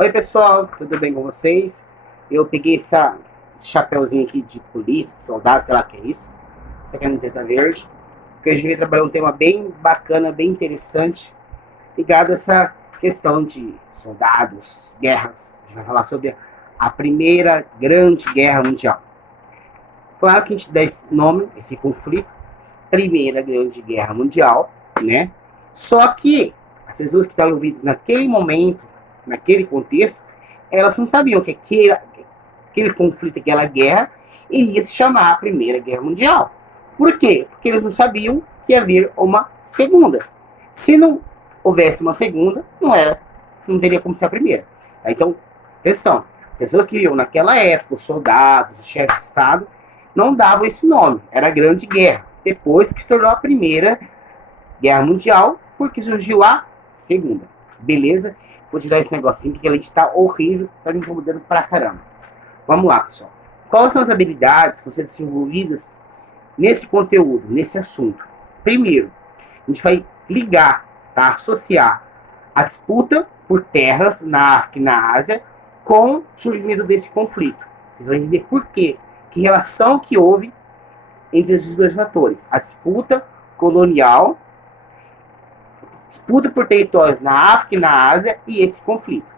Oi pessoal, tudo bem com vocês? Eu peguei esse chapéuzinho aqui de polícia, de soldado, sei lá o que é isso. Essa camiseta verde. Porque a gente vai trabalhar um tema bem bacana, bem interessante, ligado a essa questão de soldados, guerras. A gente vai falar sobre a Primeira Grande Guerra Mundial. Claro que a gente dá esse nome, esse conflito, Primeira Grande Guerra Mundial, né? Só que as pessoas que estavam envolvidas naquele momento, naquele contexto, elas não sabiam que aquele conflito, aquela guerra, iria se chamar Primeira Guerra Mundial. Por quê? Porque eles não sabiam que ia haver uma segunda. Se não houvesse uma segunda, não teria como ser a primeira. Então, atenção, as pessoas que viviam naquela época, os soldados, os chefes de Estado, não davam esse nome, era a Grande Guerra. Depois que se tornou a Primeira Guerra Mundial, porque surgiu a segunda. Beleza? Vou tirar esse negocinho, porque ele está horrível, tá me incomodando pra caramba. Vamos lá, pessoal. Quais são as habilidades que vão ser desenvolvidas nesse conteúdo, nesse assunto? Primeiro, a gente vai ligar, tá? Associar a disputa por terras na África e na Ásia com o surgimento desse conflito. Vocês vão entender por quê, que relação que houve entre esses dois fatores. A disputa colonial, disputa por territórios na África e na Ásia e esse conflito.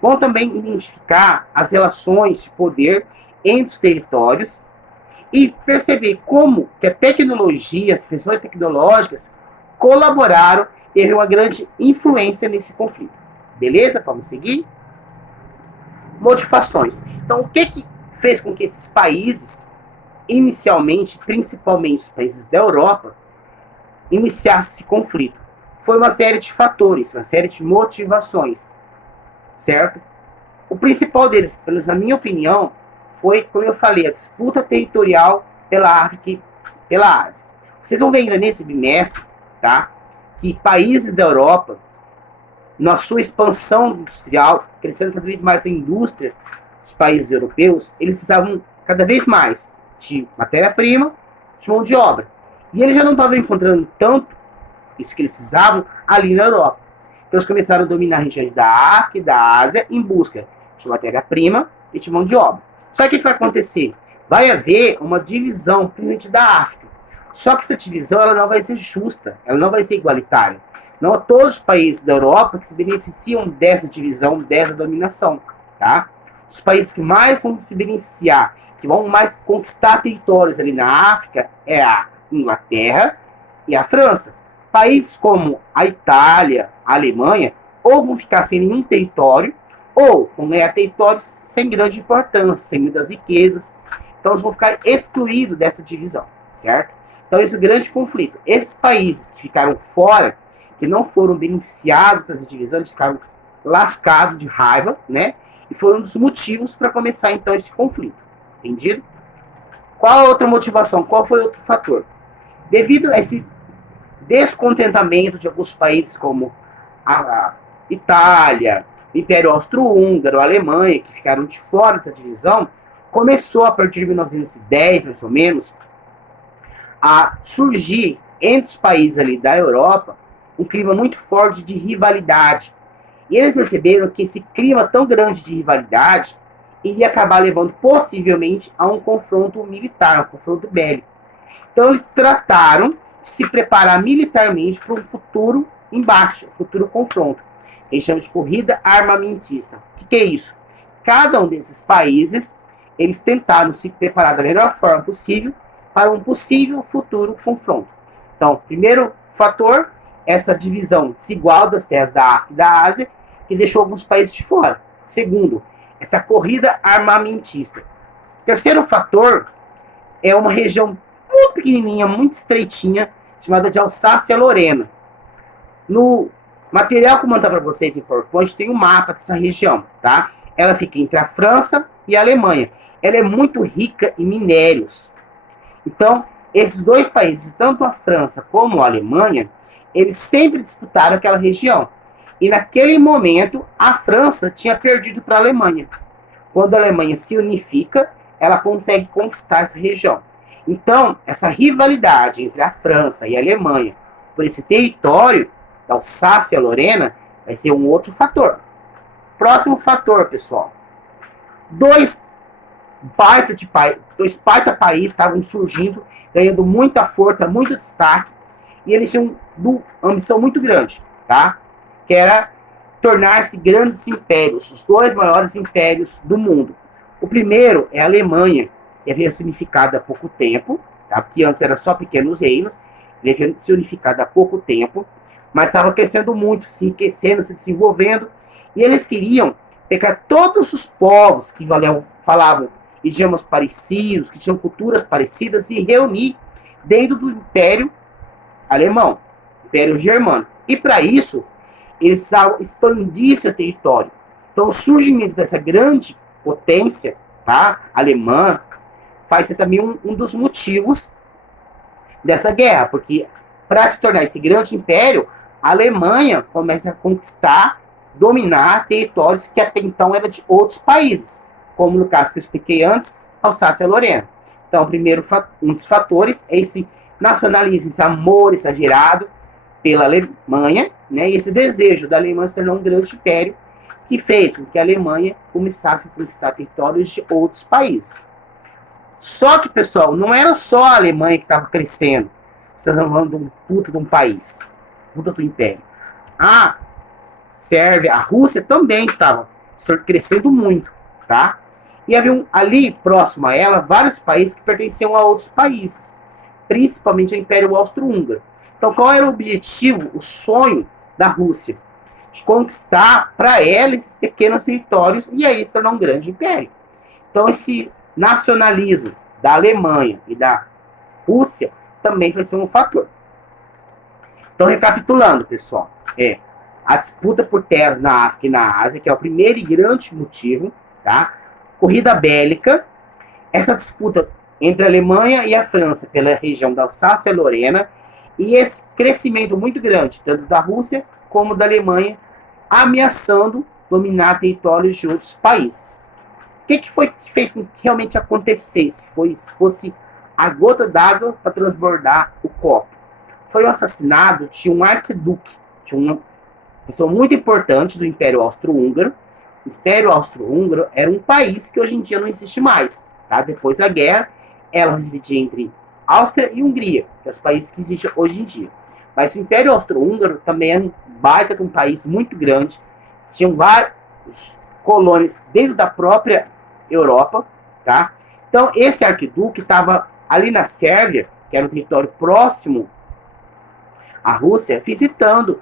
Vão também identificar as relações de poder entre os territórios e perceber como que a tecnologia, as questões tecnológicas colaboraram e teve uma grande influência nesse conflito. Beleza? Vamos seguir? Motivações. Então, o que fez com que esses países, inicialmente, principalmente os países da Europa, iniciassem esse conflito? Foi uma série de fatores, uma série de motivações, certo? O principal deles, pelo menos na minha opinião, foi, como eu falei, a disputa territorial pela África e pela Ásia. Vocês vão ver ainda nesse bimestre, tá, que países da Europa, na sua expansão industrial, crescendo cada vez mais a indústria dos países europeus, eles precisavam cada vez mais de matéria-prima, de mão de obra. E eles já não estavam encontrando tanto isso que eles precisavam ali na Europa. Então eles começaram a dominar regiões da África e da Ásia em busca de matéria-prima e de mão de obra. Só que o que vai acontecer? Vai haver uma divisão, principalmente da África. Só que essa divisão ela não vai ser justa, ela não vai ser igualitária. Não há todos os países da Europa que se beneficiam dessa divisão, dessa dominação. Tá? Os países que mais vão se beneficiar, que vão mais conquistar territórios ali na África, é a Inglaterra e a França. Países como a Itália, a Alemanha, ou vão ficar sem nenhum território, ou vão ganhar territórios sem grande importância, sem muitas riquezas. Então eles vão ficar excluídos dessa divisão, certo? Então esse é o grande conflito. Esses países que ficaram fora, que não foram beneficiados por essa divisão, eles ficaram lascados de raiva, né? E foram um dos motivos para começar então esse conflito. Entendido? Qual a outra motivação? Qual foi outro fator? Devido a esse descontentamento de alguns países como a Itália, o Império Austro-Húngaro, a Alemanha, que ficaram de fora dessa divisão, começou a partir de 1910, mais ou menos, a surgir entre os países ali da Europa um clima muito forte de rivalidade. E eles perceberam que esse clima tão grande de rivalidade iria acabar levando possivelmente a um confronto militar, um confronto bélico. Então eles trataram de se preparar militarmente para um futuro embate, um futuro confronto. Eles chamam de corrida armamentista. O que é isso? Cada um desses países, eles tentaram se preparar da melhor forma possível para um possível futuro confronto. Então, primeiro fator, essa divisão desigual das terras da África e da Ásia, que deixou alguns países de fora. Segundo, essa corrida armamentista. Terceiro fator é uma região muito pequenininha, muito estreitinha, chamada de Alsácia-Lorena. No material que eu mandar para vocês em PowerPoint tem um mapa dessa região, tá? Ela fica entre a França e a Alemanha. Ela é muito rica em minérios. Então, esses dois países, tanto a França como a Alemanha, eles sempre disputaram aquela região. E naquele momento, a França tinha perdido para a Alemanha. Quando a Alemanha se unifica, ela consegue conquistar essa região. Então, essa rivalidade entre a França e a Alemanha por esse território da Alsácia-Lorena vai ser um outro fator. Próximo fator, pessoal. Dois baita países estavam surgindo, ganhando muita força, muito destaque, e eles tinham uma ambição muito grande, tá? Que era tornar-se grandes impérios, os dois maiores impérios do mundo. O primeiro é a Alemanha, que havia se unificado há pouco tempo, tá? Porque antes era só pequenos reinos, ele havia se unificado há pouco tempo, mas estava crescendo muito, se aquecendo, se desenvolvendo, e eles queriam pegar todos os povos que falavam idiomas parecidos, que tinham culturas parecidas, e reunir dentro do Império Alemão, Império Germânico. E para isso, eles precisavam expandir seu território. Então, o surgimento dessa grande potência, tá, alemã, faz ser também um dos motivos dessa guerra, porque para se tornar esse grande império, a Alemanha começa a conquistar, dominar territórios que até então eram de outros países, como no caso que eu expliquei antes, Alsácia-Lorena. Então, um dos fatores é esse nacionalismo, esse amor exagerado pela Alemanha, né, e esse desejo da Alemanha se tornar um grande império, que fez com que a Alemanha começasse a conquistar territórios de outros países. Só que, pessoal, não era só a Alemanha que estava crescendo. Estamos falando de um puta de um país, puta do império. A Sérvia, a Rússia também estavam crescendo muito, tá? E havia ali, próximo a ela, vários países que pertenciam a outros países, principalmente ao Império Austro-Húngaro. Então, qual era o objetivo, o sonho da Rússia? De conquistar para ela esses pequenos territórios e aí se tornar um grande império. Então, esse nacionalismo da Alemanha e da Rússia também vai ser um fator. Então, recapitulando, pessoal, a disputa por terras na África e na Ásia, que é o primeiro e grande motivo, tá? Corrida bélica, essa disputa entre a Alemanha e a França pela região da Alsácia-Lorena, e esse crescimento muito grande, tanto da Rússia como da Alemanha, ameaçando dominar territórios de outros países. O que foi que fez com que realmente acontecesse? Fosse a gota d'água para transbordar o copo. Foi o assassinato de um arquiduque, de uma pessoa muito importante do Império Austro-Húngaro. O Império Austro-Húngaro era um país que hoje em dia não existe mais. Tá? Depois da guerra, ela se dividia entre Áustria e Hungria, que são os países que existem hoje em dia. Mas o Império Austro-Húngaro também era um baita de um país muito grande. Tinham vários colônias dentro da própria Europa. Tá? Então, esse arquiduque estava ali na Sérvia, que era um território próximo à Rússia, visitando,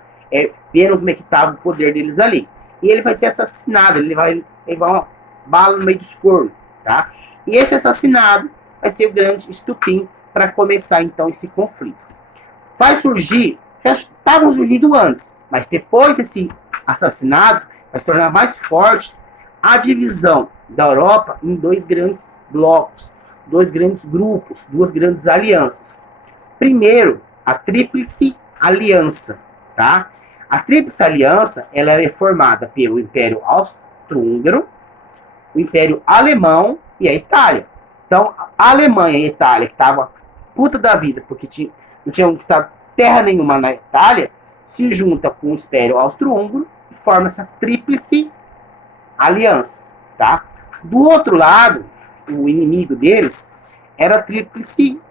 vendo como é que estava o poder deles ali. E ele vai ser assassinado, ele vai levar uma bala no meio do escorno. Tá? E esse assassinado vai ser o grande estupim para começar, então, esse conflito. Vai surgir, já estavam surgindo antes, mas depois desse assassinato, vai se tornar mais forte a divisão da Europa em dois grandes blocos, dois grandes grupos, duas grandes alianças. Primeiro, a Tríplice Aliança. Tá? A Tríplice Aliança ela é formada pelo Império Austro-Húngaro, o Império Alemão e a Itália. Então, a Alemanha e a Itália, que estavam puta da vida, porque não tinham conquistado terra nenhuma na Itália, se junta com o Império Austro-Húngaro e forma essa Tríplice Aliança. Tá? Do outro lado, o inimigo deles era a Tríplice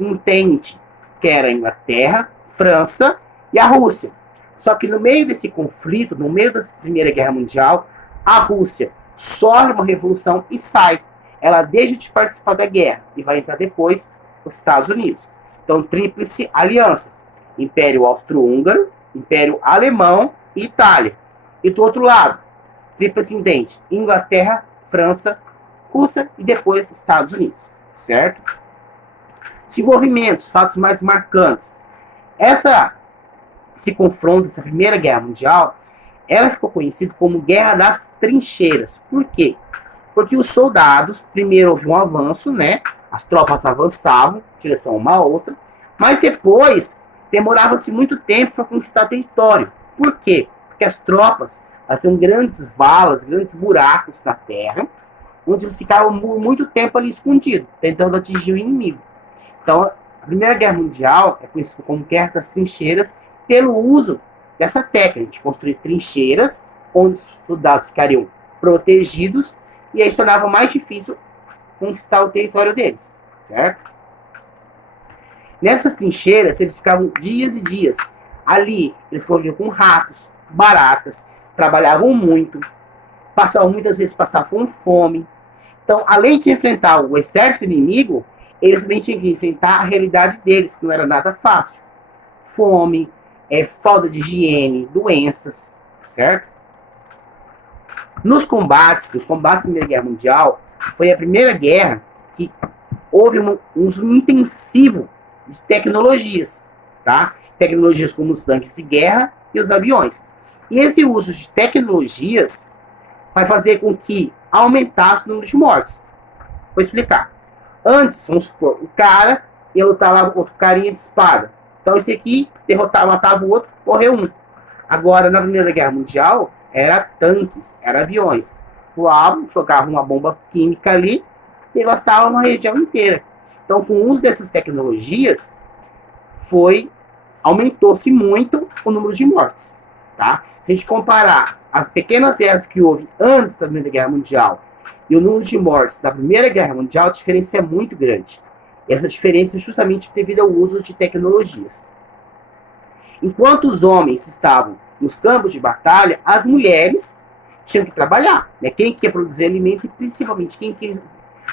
Entente, que era a Inglaterra, França e a Rússia. Só que no meio desse conflito, no meio da Primeira Guerra Mundial, a Rússia sofre uma revolução e sai. Ela deixa de participar da guerra e vai entrar depois os Estados Unidos. Então, Tríplice Aliança. Império Austro-Húngaro, Império Alemão e Itália. E do outro lado, Tríplice Entente. Inglaterra, França, Rússia e depois Estados Unidos. Certo? Desenvolvimentos, fatos mais marcantes. Esse confronto, essa Primeira Guerra Mundial, ela ficou conhecida como Guerra das Trincheiras. Por quê? Porque os soldados, primeiro houve um avanço, né? As tropas avançavam, em direção uma a outra, mas depois demorava-se muito tempo para conquistar território. Por quê? Porque as tropas faziam grandes valas, grandes buracos na terra, onde eles ficavam muito tempo ali escondidos, tentando atingir o inimigo. Então, a Primeira Guerra Mundial é conhecida como Guerra das Trincheiras, pelo uso dessa técnica de construir trincheiras onde os soldados ficariam protegidos e aí tornava mais difícil conquistar o território deles, certo? Nessas trincheiras, eles ficavam dias e dias. Ali, eles conviviam com ratos, baratas, trabalhavam muito, muitas vezes passavam fome. Então, além de enfrentar o exército inimigo, eles também tinham que enfrentar a realidade deles, que não era nada fácil. Fome, falta de higiene, doenças, certo? Nos combates da Primeira Guerra Mundial, foi a primeira guerra que houve um uso intensivo de tecnologias, tá? Tecnologias como os tanques de guerra e os aviões. E esse uso de tecnologias vai fazer com que aumentasse o número de mortes. Vou explicar. Antes, vamos supor, o cara ia lutar lá com outro carinha de espada. Então esse aqui matava o outro, morreu um. Agora, na Primeira Guerra Mundial, era tanques, era aviões. Voavam, jogavam uma bomba química ali, devastavam uma região inteira. Então, com o uso dessas tecnologias, aumentou-se muito o número de mortes. Tá? Se a gente comparar as pequenas guerras que houve antes da Primeira Guerra Mundial e o número de mortes da Primeira Guerra Mundial, a diferença é muito grande. E essa diferença é justamente devido ao uso de tecnologias. Enquanto os homens estavam nos campos de batalha, as mulheres tinham que trabalhar. Né? Quem que ia produzir alimento e principalmente quem que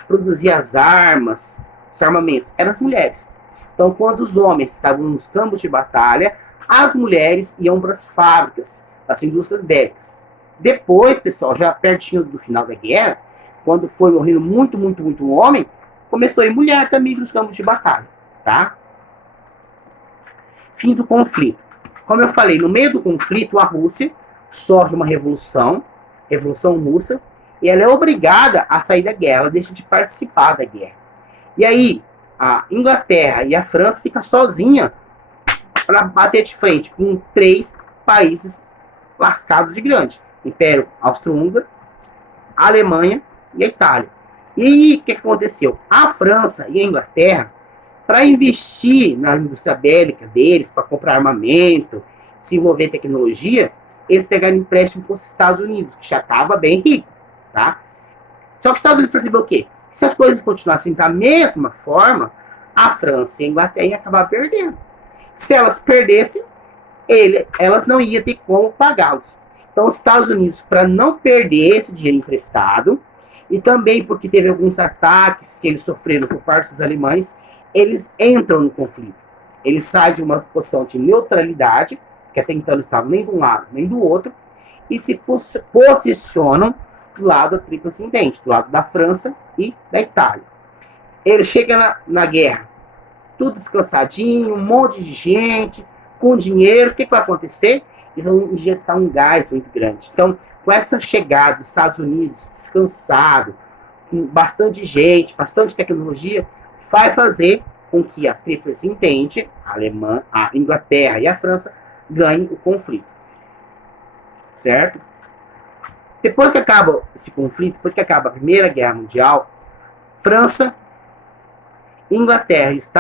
produzia as armas, os armamentos, eram as mulheres. Então, quando os homens estavam nos campos de batalha, as mulheres iam para as fábricas, as indústrias bélicas. Depois, pessoal, já pertinho do final da guerra, quando foi morrendo muito homem, começou a ir mulher também nos campos de batalha, tá? Fim do conflito. Como eu falei, no meio do conflito, a Rússia sofre uma Revolução Russa, e ela é obrigada a sair da guerra, ela deixa de participar da guerra. E aí, a Inglaterra e a França ficam sozinhas para bater de frente com 3 países lascados de grande. Império Austro-Húngaro, a Alemanha e a Itália. E aí, o que aconteceu? A França e a Inglaterra, para investir na indústria bélica deles, para comprar armamento, desenvolver tecnologia, eles pegaram empréstimo com os Estados Unidos, que já estava bem rico. Tá? Só que os Estados Unidos percebeu o quê? Que se as coisas continuassem da mesma forma, a França e a Inglaterra iam acabar perdendo. Se elas perdessem, elas não iam ter como pagá-los. Então, os Estados Unidos, para não perder esse dinheiro emprestado, e também porque teve alguns ataques que eles sofreram por parte dos alemães, eles entram no conflito. Eles saem de uma posição de neutralidade, que até então eles estavam nem de um lado nem do outro, e se posicionam do lado da Tríplice Entente, do lado da França e da Itália. Ele chega na guerra, tudo descansadinho, um monte de gente, com dinheiro. O que vai acontecer? Eles vão injetar um gás muito grande. Então, com essa chegada dos Estados Unidos, descansado, com bastante gente, bastante tecnologia, vai fazer com que a Tríplice Entente, a Inglaterra e a França, ganhem o conflito. Certo? Depois que acaba esse conflito, depois que acaba a Primeira Guerra Mundial, França, Inglaterra e Estados